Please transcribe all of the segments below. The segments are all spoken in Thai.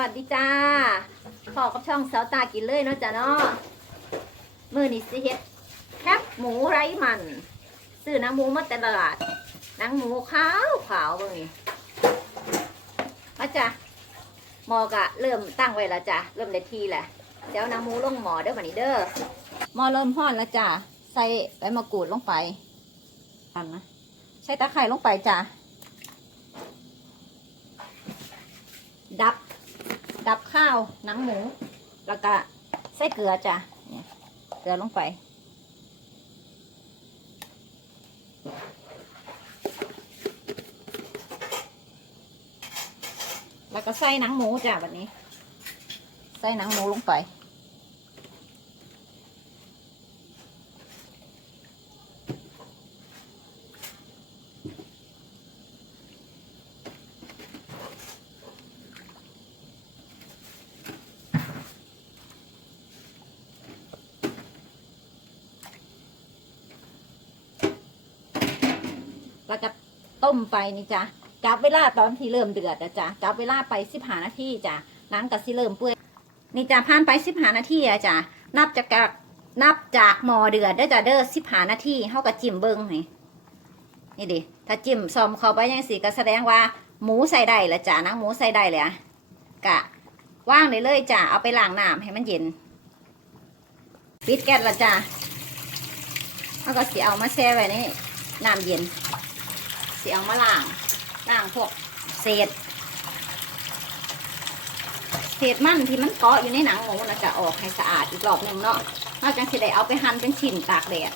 วัสดีจ้าพอกับช่องสาวตากินเลยเนาะจ้าเนาะมือนี่สิเฮ็ดแคบหมูไร้มัน ซื้อนังหมูมาแต่ตลาดนังหมูขาวขาวเบิ่งนี่มาจ้ะหมอกะเริ่มตั้งไว้แล้วจ้ะเริ่มได้ทีแหละเดี๋ยวนังหมูลงหมอเด้อบัดนี้เด้อหมอเริ่มห้อนแล้วจ้ะใส่ใบมะกรูดลงไปอันนะใส่ตะไคร้ลงไปจ้ะดับ ดับข้าวหนังหมู แล้วก็ใส่เกลือจ้ะเนี่ยเกลือลงไป แล้วก็ใส่หนังหมูจ้ะแบบนี้ ใส่หนังหมูลงไป แล้วก็ต้มไปนี่จ้ะจับเวลาตอนที่เริ่มเดือดนะจ้ะจับเวลาไปสิบหานาทีจ้ะนังก็สิเริ่มเปื่อยนี่จ้ะผ่านไปสิบหานาทีอะจ้ะนับจากกนับจากหมอเดือดได้อจ้ะเด้อสิบหานาทีเฮาก็จิ้มเบิ้งนี่นี่ดิถ้าจิ้มซอมเข้าไปยังสิก็แสดงว่าหมูใส่ได้ละจ้ะนังหมูใส่ได้เลยอะกะว่างเลยเลยจ้ะเอาไปล้างน้ำให้มันเย็นปิดแก๊สละจ้ะเฮาก็สิเอามาแช่ไว้ในน้ำเย็น สิเอามาล่างล่างพวกเศษ เศษมันที่มันเกาะอยู่ในหนังหมูนะจะออกให้สะอาดอีกรอบหนึ่งเนาะนอกจากสิได้เอาไปหั่นเป็นชิ้นตากแดด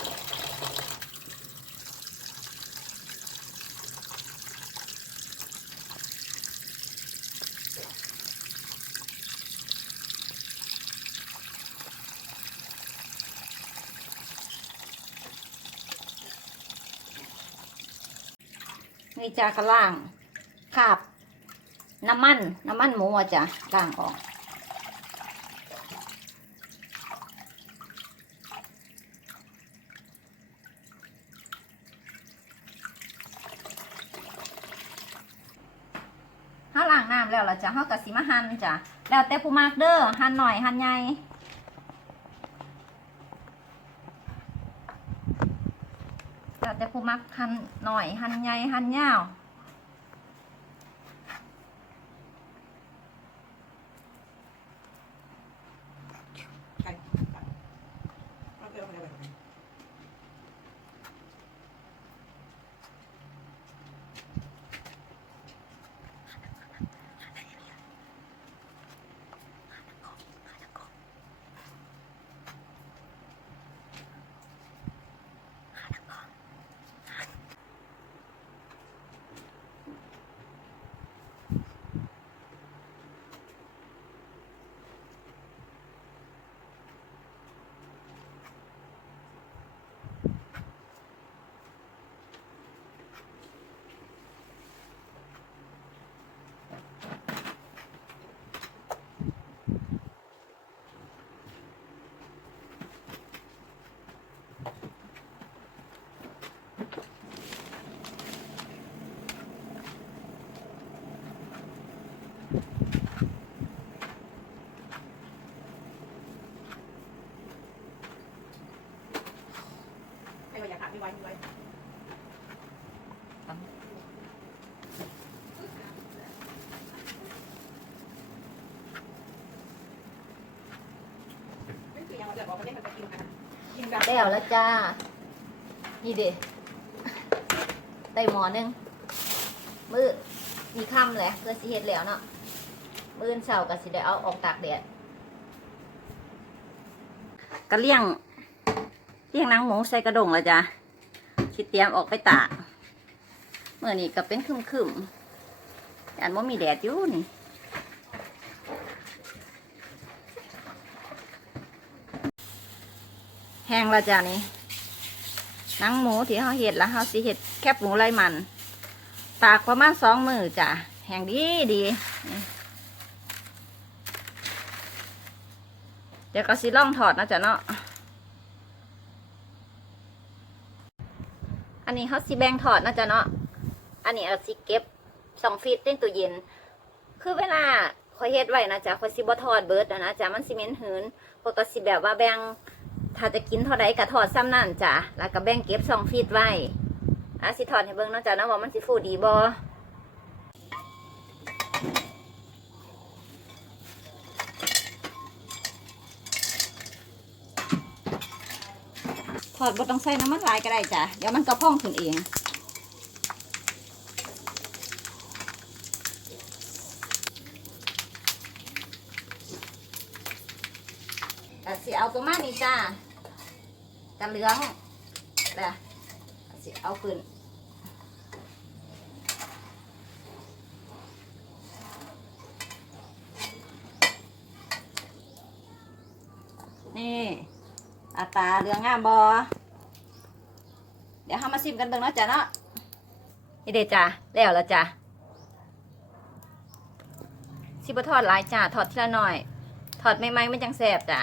นี่จะกระล่างขาบ น้ำมัน น้ำมันหมูอะจ้ะล้างออกถ้าล้างน้ำแล้วล่ะจ้ะเฮาก็สิมาหั่นจ้ะแล้วแต่ผู้มักเด้อหั่นหน่อยหั่นใหญ่ แล้วแต่ผู้มักหั่นหน่อยหั่นใหญ่หั่นยาว ให้ไว้อย่าขาดไม่ไว้ไม่ไว้ไม่คือยังเราจะบอกว่าไม่ได้ทำไปกินกันกินแบบแล้วแล้วจ้า นี่เด้ได้หมอหนึงมือมีค่ำแหละเพื่อสิเฮ็ดแล้วเนาะ มืออนเสาร์ก็สิได้เอาออกตากแดดก็เลี้ยงเลี้ยงนังหมูใส่กระดงแล้วจ้ะสิเตรียมออกไปตากเมื่อนี้ก็เป็นคึมๆแต่อันว่ามีแดดอยู่นี่แห้งแล้วจ้ะนี่นังหมูที่เขาเห็ดแล้วเขาสิเห็ดแคบหมูไรมัน ตากประมาณสองมือจ้ะแห้งดีดี เดี๋ยวก็สิล่องถอดนะจ๊ะเนาะ อันนี้เขาสิแบ่งถอดนะจ๊ะเนาะ อันนี้เอาสิเก็บสองฟีตเต้นตู้เย็น คือเวลาคอยเฮ็ดไว้นะจ๊ะคอยสิบ่ทอดเบิดนะนะจ๊ะมันสิเหม็นหืนเพราะก็สิแบบว่าแบ่งถ้าจะกินเท่าใดก็ทอดซ้ำนั่นจ้ะ แล้วก็แบ่งเก็บซองฟีดไว้อะสิทอดให้เบิ่งนะจ๊ะนะว่ามันสิฟูดีบ่ ทอดบ่ต้องใส่น้ำมันลายก็ได้จ้ะ เดี๋ยวมันก็พองขึ้นเองก็สิเอาตัวมานี่จ้ากันเหลืองแหละก็สิเอาขึ้นนี่ อัตราเหลืองงามบอเดี๋ยวเรามาซิมกันเบิ่งเนาะจ้ะเนาะนี่เดจ้ะแล้วแล้วจ้ะสิบทอดหลายจ้ะทอดทีละหน่อยถอดไม่ไหมมันจังแสบจ้ะ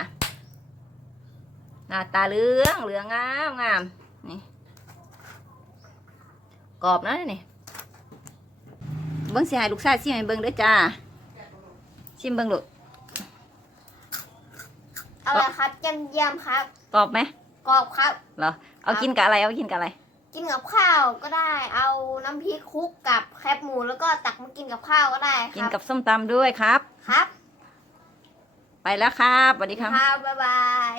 หน้าตาเหลืองเหลืองงามงามนี่กรอบนะนี่เบิ้งเสิให้ลูกชายชิมให้เบิ้งเด้วยจ้าชิมเบิ้งลูกเอาละครับเยี่ยมๆครับ กรอบไหมกรอบครับ เหรอ เอากินกับอะไร เอากินกับอะไร กินกับข้าวก็ได้ เอาน้ำพริกคลุกกับแคบหมูแล้วก็ตักมากินกับข้าวก็ได้คกินรับกับส้มตำด้วยครับ ครับ ไปแล้วครับสวัสดีครับ ครับบ๊ายบาย